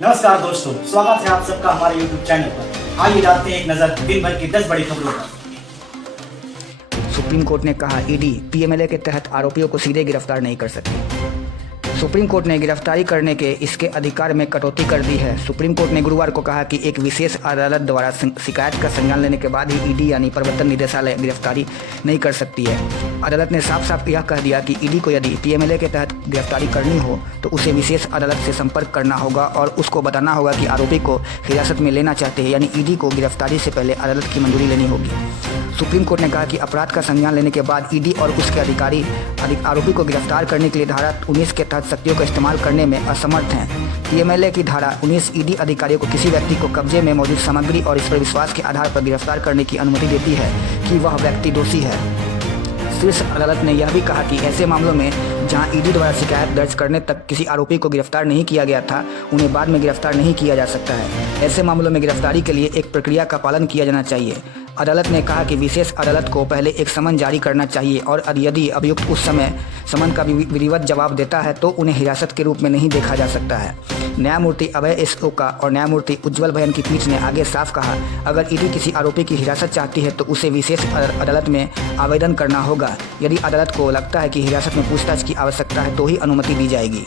नमस्कार दोस्तों, स्वागत है आप सबका हमारे YouTube चैनल पर। आइए डालते हैं एक नजर दिन भर की 10 बड़ी खबरों पर। सुप्रीम कोर्ट ने कहा ईडी पीएमएलए के तहत आरोपियों को सीधे गिरफ्तार नहीं कर सकती। सुप्रीम कोर्ट ने गिरफ्तारी करने के इसके अधिकार में कटौती कर दी है। सुप्रीम कोर्ट ने गुरुवार को कहा कि एक विशेष अदालत द्वारा शिकायत का संज्ञान लेने के बाद ही ईडी यानी प्रवर्तन निदेशालय गिरफ्तारी नहीं कर सकती है। अदालत ने साफ साफ यह कह दिया कि ईडी को यदि पीएमएलए के तहत गिरफ्तारी करनी हो तो उसे विशेष अदालत से संपर्क करना होगा और उसको बताना होगा कि आरोपी को हिरासत में लेना चाहते हैं, यानी ईडी को गिरफ्तारी से पहले अदालत की मंजूरी लेनी होगी। सुप्रीम कोर्ट ने कहा कि अपराध का संज्ञान लेने के बाद ईडी और उसके अधिकारी आरोपी को गिरफ्तार करने के लिए धारा 19 के तहत शक्तियों का इस्तेमाल करने में असमर्थ हैं। पीएमएलए की धारा 19 ईडी अधिकारियों को किसी व्यक्ति को कब्जे में मौजूद सामग्री और इस पर विश्वास के आधार पर गिरफ्तार करने की अनुमति देती है कि वह व्यक्ति दोषी है। शीर्ष अदालत ने यह भी कहा कि ऐसे मामलों में जहां ईडी द्वारा शिकायत दर्ज करने तक किसी आरोपी को गिरफ्तार नहीं किया गया था, उन्हें बाद में गिरफ्तार नहीं किया जा सकता है। ऐसे मामलों में गिरफ्तारी के लिए एक प्रक्रिया का पालन किया जाना चाहिए। अदालत ने कहा कि विशेष अदालत को पहले एक समन जारी करना चाहिए और यदि अभियुक्त उस समय समन का विधिवत जवाब देता है तो उन्हें हिरासत के रूप में नहीं देखा जा सकता है। न्यायमूर्ति अभय एस ओका और न्यायमूर्ति उज्ज्वल भयन की पीठ ने आगे साफ कहा, अगर ईडी किसी आरोपी की हिरासत चाहती है तो उसे विशेष अदालत में आवेदन करना होगा। यदि अदालत को लगता है कि हिरासत में पूछताछ की आवश्यकता है तो ही अनुमति दी जाएगी।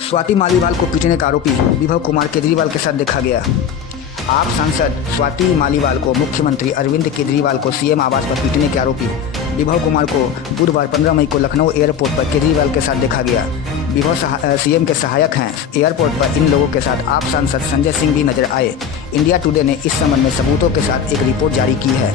स्वाति मालीवाल को पीटने का आरोपी विभव कुमार केजरीवाल के साथ देखा गया। आप सांसद स्वाति मालीवाल को मुख्यमंत्री अरविंद केजरीवाल को सीएम आवास पर पीटने के आरोपी विभव कुमार को बुधवार 15 मई को लखनऊ एयरपोर्ट पर केजरीवाल के साथ देखा गया। विभव सीएम के सहायक हैं। एयरपोर्ट पर इन लोगों के साथ आप सांसद संजय सिंह भी नजर आए। इंडिया टुडे ने इस संबंध में सबूतों के साथ एक रिपोर्ट जारी की है।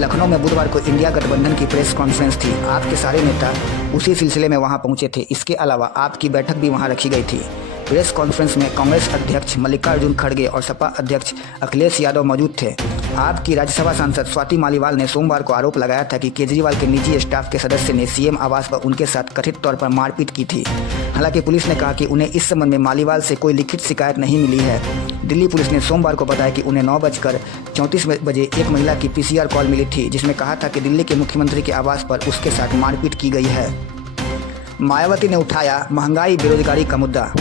लखनऊ में बुधवार को इंडिया गठबंधन की प्रेस कॉन्फ्रेंस थी। आप के सारे नेता उसी सिलसिले में वहां पहुंचे थे। इसके अलावा आपकी बैठक भी वहां रखी गई थी। प्रेस कॉन्फ्रेंस में कांग्रेस अध्यक्ष मल्लिकार्जुन खड़गे और सपा अध्यक्ष अखिलेश यादव मौजूद थे। आपकी राज्यसभा सांसद स्वाति मालीवाल ने सोमवार को आरोप लगाया था कि केजरीवाल के निजी स्टाफ के सदस्य ने सीएम आवास पर उनके साथ कथित तौर पर मारपीट की थी। हालांकि पुलिस ने कहा कि उन्हें इस संबंध में मालीवाल से कोई लिखित शिकायत नहीं मिली है। दिल्ली पुलिस ने सोमवार को बताया कि उन्हें 9:34 बजे एक महिला की पीसीआर कॉल मिली थी, जिसमें कहा था कि दिल्ली के मुख्यमंत्री के आवास पर उसके साथ मारपीट की गई है। मायावती ने उठाया महंगाई बेरोजगारी का मुद्दा।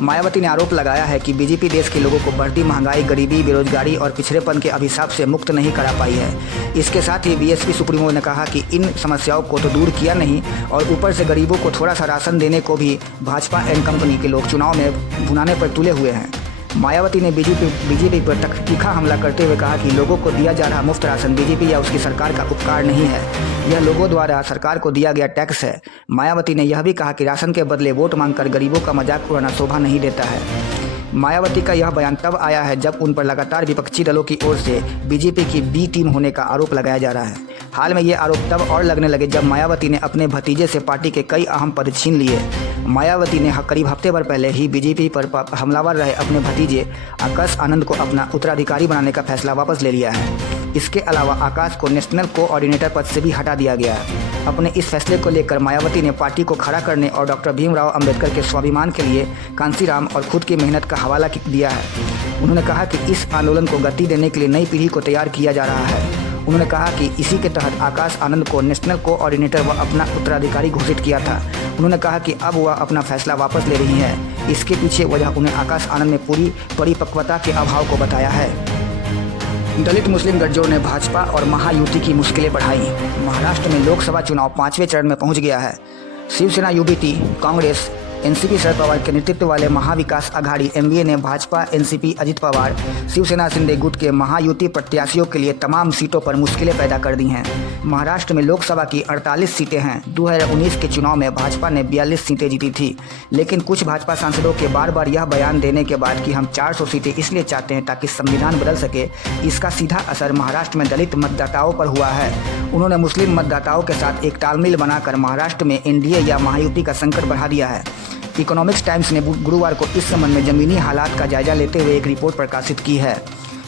मायावती ने आरोप लगाया है कि बीजेपी देश के लोगों को बढ़ती महंगाई, गरीबी, बेरोजगारी और पिछड़ेपन के अभिशाप से मुक्त नहीं करा पाई है। इसके साथ ही बीएसपी सुप्रीमो ने कहा कि इन समस्याओं को तो दूर किया नहीं और ऊपर से गरीबों को थोड़ा सा राशन देने को भी भाजपा एंड कंपनी के लोग चुनाव में भुनाने पर तुले हुए हैं। मायावती ने बीजेपी पर तीखा हमला करते हुए कहा कि लोगों को दिया जा रहा मुफ्त राशन बीजेपी या उसकी सरकार का उपकार नहीं है, यह लोगों द्वारा सरकार को दिया गया टैक्स है। मायावती ने यह भी कहा कि राशन के बदले वोट मांगकर गरीबों का मजाक उड़ाना शोभा नहीं देता है। मायावती का यह बयान तब आया है जब उन पर लगातार विपक्षी दलों की ओर से बीजेपी की बी टीम होने का आरोप लगाया जा रहा है। हाल में ये आरोप तब और लगने लगे जब मायावती ने अपने भतीजे से पार्टी के कई अहम पद छीन लिए। मायावती ने करीब हफ्ते भर पहले ही बीजेपी पर हमलावर रहे अपने भतीजे आकाश आनंद को अपना उत्तराधिकारी बनाने का फैसला वापस ले लिया है। इसके अलावा आकाश को नेशनल कोऑर्डिनेटर पद से भी हटा दिया गया है। अपने इस फैसले को लेकर मायावती ने पार्टी को खड़ा करने और डॉक्टर भीमराव अंबेडकर के स्वाभिमान के लिए कांसीराम और खुद की मेहनत का हवाला दिया है। उन्होंने कहा कि इस आंदोलन को गति देने के लिए नई पीढ़ी को तैयार किया जा रहा है। उन्होंने कहा कि इसी के तहत आकाश आनंद को नेशनल कोऑर्डिनेटर व अपना उत्तराधिकारी घोषित किया था। उन्होंने कहा कि अब वह अपना फैसला वापस ले रही है। इसके पीछे वजह उन्हें आकाश आनंद में पूरी परिपक्वता के अभाव को बताया है। दलित मुस्लिम गठजोड़ ने भाजपा और महायुति की मुश्किलें बढ़ाई। महाराष्ट्र में लोकसभा चुनाव 5वें चरण में पहुंच गया है। शिवसेना यूबीटी, कांग्रेस, एनसीपी शरद पवार के नेतृत्व वाले महाविकास आघाड़ी एमवीए ने भाजपा, एनसीपी, अजित पवार, शिवसेना शिंदे गुट के महायुति प्रत्याशियों के लिए तमाम सीटों पर मुश्किलें पैदा कर दी हैं। महाराष्ट्र में लोकसभा की 48 सीटें हैं। 2019 के चुनाव में भाजपा ने 42 सीटें जीती थी, लेकिन कुछ भाजपा सांसदों के बार बार यह बयान देने के बाद कि हम 400 सीटें इसलिए चाहते हैं ताकि संविधान बदल सके, इसका सीधा असर महाराष्ट्र में दलित मतदाताओं पर हुआ है। उन्होंने मुस्लिम मतदाताओं के साथ एक तालमेल बनाकर महाराष्ट्र में एनडीए या महायुति का संकट बढ़ा दिया है। इकोनॉमिक्स टाइम्स ने गुरुवार को इस संबंध में जमीनी हालात का जायजा लेते हुए एक रिपोर्ट प्रकाशित की है।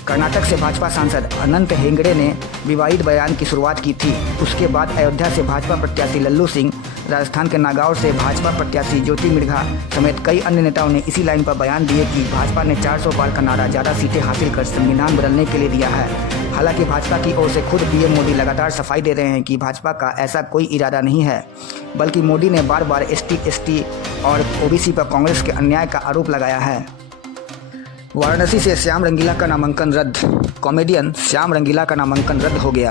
कर्नाटक से भाजपा सांसद अनंत हेगड़े ने विवादित बयान की शुरुआत की थी। उसके बाद अयोध्या से भाजपा प्रत्याशी लल्लू सिंह, राजस्थान के नागौर से भाजपा प्रत्याशी ज्योति मिर्घा समेत कई अन्य नेताओं ने इसी लाइन पर बयान दिए कि भाजपा ने 400 पार का नारा ज़्यादा सीटें हासिल कर संविधान बदलने के लिए दिया है। हालांकि भाजपा की ओर से खुद पीएम मोदी लगातार सफाई दे रहे हैं कि भाजपा का ऐसा कोई इरादा नहीं है, बल्कि मोदी ने बार बार एसटी और ओबीसी पर कांग्रेस के अन्याय का आरोप लगाया है। वाराणसी से श्याम रंगीला का नामांकन रद्द। कॉमेडियन श्याम रंगीला का नामांकन रद्द हो गया।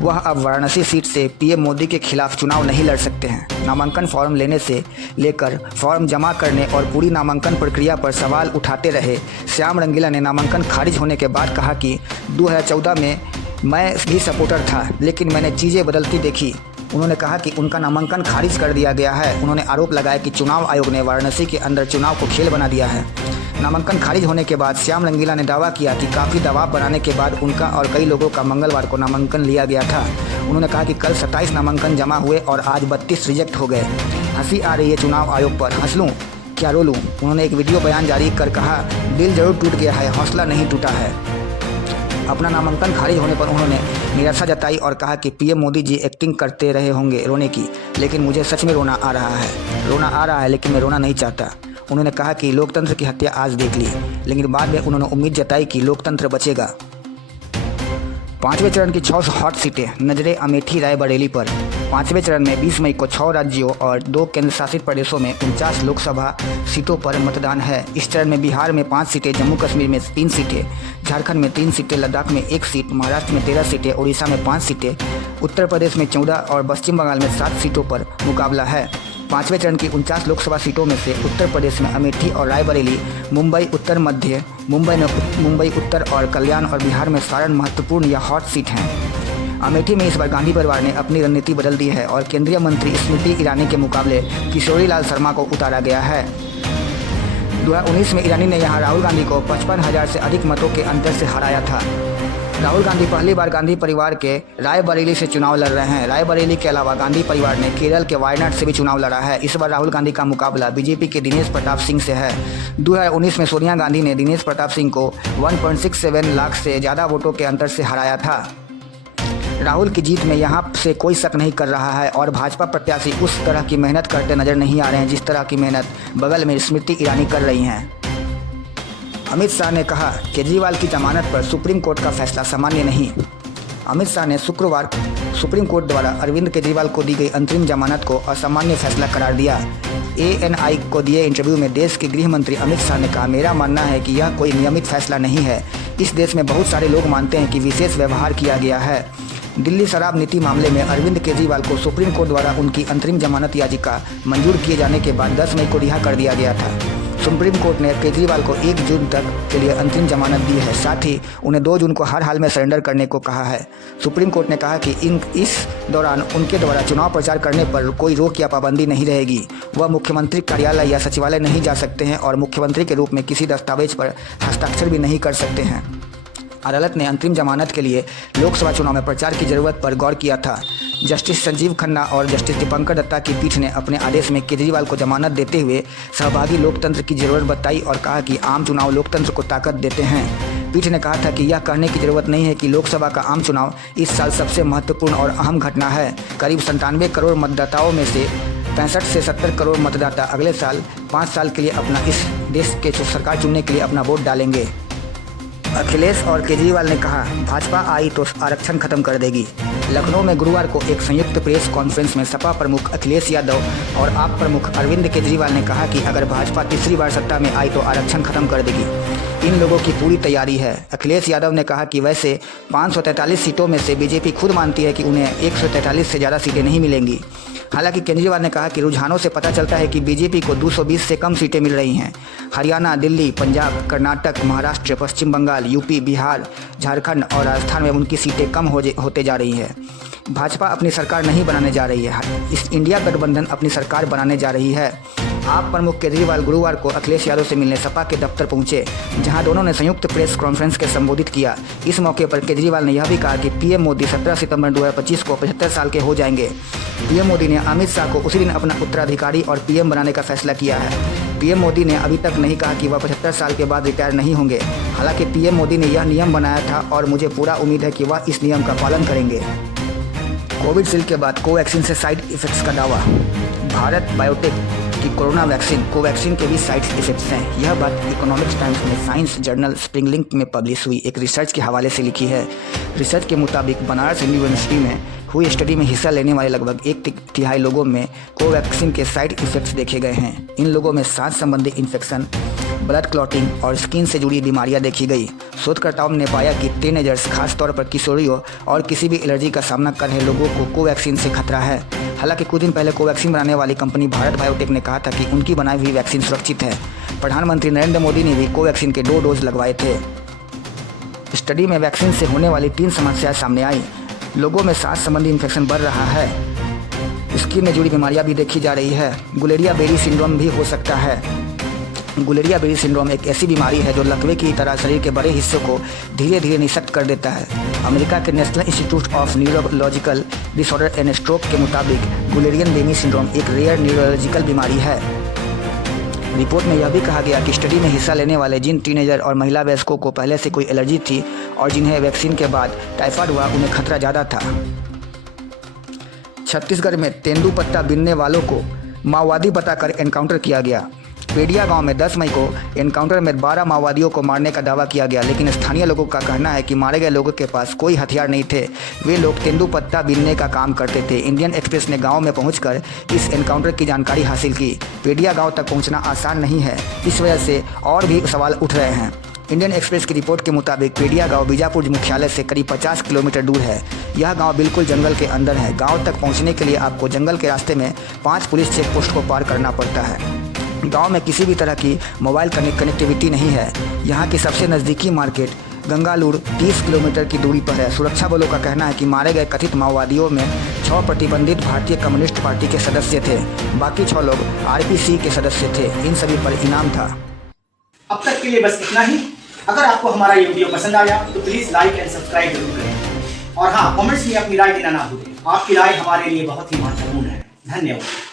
वह अब वाराणसी सीट से पीएम मोदी के खिलाफ चुनाव नहीं लड़ सकते हैं। नामांकन फॉर्म लेने से लेकर फॉर्म जमा करने और पूरी नामांकन प्रक्रिया पर सवाल उठाते रहे श्याम रंगीला ने नामांकन खारिज होने के बाद कहा कि 2014 में मैं भी सपोर्टर था, लेकिन मैंने चीज़ें बदलती देखी। उन्होंने कहा कि उनका नामांकन खारिज कर दिया गया है। उन्होंने आरोप लगाया कि चुनाव आयोग ने वाराणसी के अंदर चुनाव को खेल बना दिया है। नामांकन खारिज होने के बाद श्याम रंगीला ने दावा किया कि काफ़ी दबाव बनाने के बाद उनका और कई लोगों का मंगलवार को नामांकन लिया गया था। उन्होंने कहा कि कल 27 नामांकन जमा हुए और आज 32 रिजेक्ट हो गए। हंसी आ रही है चुनाव आयोग पर, हंस लूँ क्या रो लूँ। उन्होंने एक वीडियो बयान जारी कर कहा, दिल जरूर टूट गया है, हौसला नहीं टूटा है। अपना नामांकन खारिज होने पर उन्होंने निराशा जताई और कहा कि पीएम मोदी जी एक्टिंग करते रहे होंगे रोने की, लेकिन मुझे सच में रोना आ रहा है लेकिन मैं रोना नहीं चाहता। उन्होंने कहा कि लोकतंत्र की हत्या आज देख ली, लेकिन बाद में उन्होंने उम्मीद जताई कि लोकतंत्र बचेगा। 5वें चरण की 6 हॉट सीटें, नजरें अमेठी रायबरेली पर। 5वें चरण में 20 मई को 6 राज्यों और 2 केंद्र शासित प्रदेशों में 49 लोकसभा सीटों पर मतदान है। इस चरण में बिहार में 5 सीटें, जम्मू कश्मीर में 3 सीटें, झारखंड में 3 सीटें, लद्दाख में 1 सीट, महाराष्ट्र में 13 सीटें, उड़ीसा में 5 सीटें, उत्तर प्रदेश में 14 और पश्चिम बंगाल में 7 सीटों पर मुकाबला है। 5वें चरण की 49 लोकसभा सीटों में से उत्तर प्रदेश में अमेठी और रायबरेली, मुंबई उत्तर मध्य, मुंबई उत्तर और कल्याण और बिहार में सारण महत्वपूर्ण या हॉट सीट हैं। अमेठी में इस बार गांधी परिवार ने अपनी रणनीति बदल दी है और केंद्रीय मंत्री स्मृति ईरानी के मुकाबले किशोरी लाल शर्मा को उतारा गया है। 2019 में ईरानी ने यहां राहुल गांधी को 55,000 से अधिक मतों के अंतर से हराया था। राहुल गांधी पहली बार गांधी परिवार के रायबरेली से चुनाव लड़ रहे हैं। रायबरेली के अलावा गांधी परिवार ने केरल के वायनाड से भी चुनाव लड़ा है। इस बार राहुल गांधी का मुकाबला बीजेपी के दिनेश प्रताप सिंह से है। 2019 में सोनिया गांधी ने दिनेश प्रताप सिंह को 1.67 लाख से ज़्यादा वोटों के अंतर से हराया था। राहुल की जीत में यहाँ से कोई शक नहीं कर रहा है और भाजपा प्रत्याशी उस तरह की मेहनत करते नजर नहीं आ रहे हैं जिस तरह की मेहनत बगल में स्मृति ईरानी कर रही हैं। अमित शाह ने कहा, केजरीवाल की जमानत पर सुप्रीम कोर्ट का फैसला सामान्य नहीं। अमित शाह ने शुक्रवार सुप्रीम कोर्ट द्वारा अरविंद केजरीवाल को दी गई अंतरिम जमानत को असामान्य फैसला करार दिया। ANI को दिए इंटरव्यू में देश के गृह मंत्री अमित शाह ने कहा, मेरा मानना है कि यह कोई नियमित फैसला नहीं है। इस देश में बहुत सारे लोग मानते हैं कि विशेष व्यवहार किया गया है। दिल्ली शराब नीति मामले में अरविंद केजरीवाल को सुप्रीम कोर्ट द्वारा उनकी अंतरिम जमानत याचिका मंजूर किए जाने के बाद 10 मई को रिहा कर दिया गया था। सुप्रीम कोर्ट ने केजरीवाल को 1 जून तक के लिए अंतरिम जमानत दी है। साथ ही उन्हें 2 जून को हर हाल में सरेंडर करने को कहा है। सुप्रीम कोर्ट ने कहा कि इस दौरान उनके द्वारा चुनाव प्रचार करने पर कोई रोक या पाबंदी नहीं रहेगी। वह मुख्यमंत्री कार्यालय या सचिवालय नहीं जा सकते हैं और मुख्यमंत्री के रूप में किसी दस्तावेज पर हस्ताक्षर भी नहीं कर सकते हैं। अदालत ने अंतरिम जमानत के लिए लोकसभा चुनाव में प्रचार की जरूरत पर गौर किया था। जस्टिस संजीव खन्ना और जस्टिस दीपंकर दत्ता की पीठ ने अपने आदेश में केजरीवाल को जमानत देते हुए सहभागी लोकतंत्र की जरूरत बताई और कहा कि आम चुनाव लोकतंत्र को ताकत देते हैं। पीठ ने कहा था कि यह कहने की जरूरत नहीं है कि लोकसभा का आम चुनाव इस साल सबसे महत्वपूर्ण और अहम घटना है। करीब 97 करोड़ मतदाताओं में से 65 से 70 करोड़ मतदाता अगले साल 5 साल के लिए अपना इस देश के सरकार चुनने के लिए अपना वोट डालेंगे। अखिलेश और केजरीवाल ने कहा, भाजपा आई तो आरक्षण खत्म कर देगी। लखनऊ में गुरुवार को एक संयुक्त प्रेस कॉन्फ्रेंस में सपा प्रमुख अखिलेश यादव और आप प्रमुख अरविंद केजरीवाल ने कहा कि अगर भाजपा तीसरी बार सत्ता में आई तो आरक्षण खत्म कर देगी। इन लोगों की पूरी तैयारी है। अखिलेश यादव ने कहा कि वैसे 543 सीटों में से बीजेपी खुद मानती है कि उन्हें 143 से ज़्यादा सीटें नहीं मिलेंगी। हालांकि केजरीवाल ने कहा कि रुझानों से पता चलता है कि बीजेपी को 220 से कम सीटें मिल रही हैं। हरियाणा, दिल्ली, पंजाब, कर्नाटक, महाराष्ट्र, पश्चिम बंगाल, यूपी, बिहार, झारखंड और राजस्थान में उनकी सीटें कम होते जा रही हैं। भाजपा अपनी सरकार नहीं बनाने जा रही है, इस इंडिया गठबंधन अपनी सरकार बनाने जा रही है। आप प्रमुख केजरीवाल गुरुवार को अखिलेश यादव से मिलने सपा के दफ्तर पहुंचे, जहां दोनों ने संयुक्त प्रेस कॉन्फ्रेंस के संबोधित किया। इस मौके पर केजरीवाल ने यह भी कहा कि पीएम मोदी 17 सितंबर 2025 को 75 साल के हो जाएंगे। पीएम मोदी ने अमित शाह को उसी दिन अपना उत्तराधिकारी और पीएम बनाने का फैसला किया है। पीएम मोदी ने अभी तक नहीं कहा कि वह 75 साल के बाद रिटायर नहीं होंगे। हालांकि पीएम मोदी ने यह नियम बनाया था और मुझे पूरा उम्मीद है कि वह इस नियम का पालन करेंगे। कोविशील्ड के बाद कोवैक्सीन से साइड इफेक्ट्स का दावा। भारत बायोटेक की कोरोना वैक्सीन कोवैक्सीन के भी साइड इफेक्ट्स हैं। यह बात इकोनॉमिक्स टाइम्स में साइंस जर्नल स्प्रिंग लिंक में पब्लिश हुई एक रिसर्च के हवाले से लिखी है। रिसर्च के मुताबिक बनारस यूनिवर्सिटी में हुई स्टडी में हिस्सा लेने वाले लगभग 1/3 लोगों में कोवैक्सीन के साइड इफेक्ट्स देखे गए हैं। इन लोगों में सांस संबंधी इन्फेक्शन, ब्लड क्लॉटिंग और स्किन से जुड़ी बीमारियां देखी गई। शोधकर्ताओं ने पाया कि टीनेजर्स, खासतौर पर किशोरियों और किसी भी एलर्जी का सामना कर रहे लोगों को कोवैक्सीन से खतरा है। हालांकि कुछ दिन पहले कोवैक्सीन बनाने वाली कंपनी भारत बायोटेक ने कहा था कि उनकी बनाई हुई वैक्सीन सुरक्षित है। प्रधानमंत्री नरेंद्र मोदी ने भी कोवैक्सीन के 2 डोज लगवाए थे। स्टडी में वैक्सीन से होने वाली 3 समस्याएं सामने आई। लोगों में सांस संबंधी इन्फेक्शन बढ़ रहा है, स्किन में जुड़ी बीमारियां भी देखी जा रही है, गुलेरिया बेरी सिंड्रोम भी हो सकता है। गुलेरिया बेरी सिंड्रोम एक ऐसी बीमारी है जो लकवे की तरह शरीर के बड़े हिस्सों को धीरे धीरे निःशक्त कर देता है। अमेरिका के national institute of neurological disorder and stroke के मुताबिक गुलेरियन बेरी सिंड्रोम एक रेयर न्यूरोलॉजिकल बीमारी है। रिपोर्ट में यह भी कहा गया कि स्टडी में हिस्सा लेने वाले जिन टीनेजर और महिला वयस्कों को पहले से कोई एलर्जी थी और जिन्हें वैक्सीन के बाद टाइफाइड हुआ, उन्हें खतरा ज़्यादा था। छत्तीसगढ़ में तेंदुपत्ता बीनने वालों को माओवादी बताकर एनकाउंटर किया गया। पेडिया गांव में 10 मई को एनकाउंटर में 12 माओवादियों को मारने का दावा किया गया, लेकिन स्थानीय लोगों का कहना है कि मारे गए लोगों के पास कोई हथियार नहीं थे। वे लोग तेंदुपत्ता बीनने का काम करते थे। इंडियन एक्सप्रेस ने गांव में पहुंचकर इस एनकाउंटर की जानकारी हासिल की। पेडिया गांव तक पहुंचना आसान नहीं है, इस वजह से और भी सवाल उठ रहे हैं। इंडियन एक्सप्रेस की रिपोर्ट के मुताबिक पेडिया गांव बीजापुर मुख्यालय से करीब 50 किलोमीटर दूर है। यह गांव बिल्कुल जंगल के अंदर है। गांव तक पहुंचने के लिए आपको जंगल के रास्ते में 5 पुलिस चेक पोस्ट को पार करना पड़ता है। गांव में किसी भी तरह की मोबाइल कनेक्टिविटी नहीं है। यहाँ की सबसे नज़दीकी मार्केट गंगालूर 30 किलोमीटर की दूरी पर है। सुरक्षा बलों का कहना है कि मारे गए कथित माओवादियों में 6 प्रतिबंधित भारतीय कम्युनिस्ट पार्टी के सदस्य थे। बाकी 6 लोग आरपीसी के सदस्य थे। इन सभी पर इनाम था। अब तक के लिए बस इतना ही। अगर आपको हमारा ये वीडियो पसंद आया तो प्लीज़ लाइक एंड सब्सक्राइब जरूर करें। और हाँ, कमेंट्स में अपनी राय देना ना भूलें। आपकी राय हमारे लिए बहुत ही महत्वपूर्ण है। धन्यवाद।